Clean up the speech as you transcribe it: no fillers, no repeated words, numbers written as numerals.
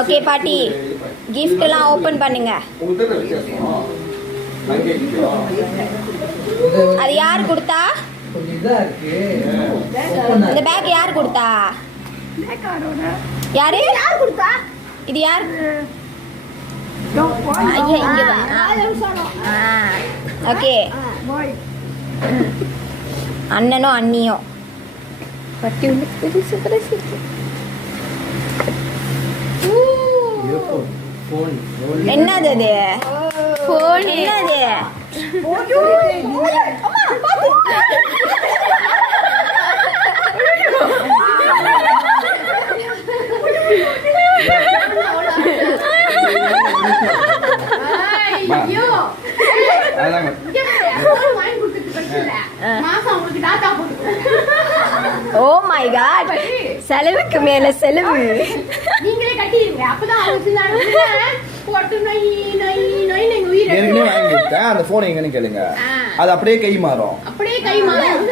Okay பாட்டி, gift எல்லாம் open பண்ணுங்க. அது யார் கொடுத்தா? இந்த பேக் யார் கொடுத்தா? யாரு கொடுத்தா? இது யார்? ஓகே, அண்ணனோ அண்ணியோ. பட்டி வந்து பெருசு பெருசு. என்னது அது? போன். என்னது? ஓ மை காட், செலவுக்கு மேல செலவு. நீங்களே கட்டிடுங்க, அப்பதான் அந்த போன் எங்கன்னு கேளுங்க, அது அப்படியே கை மாறும். அப்படியே கை மாறும்.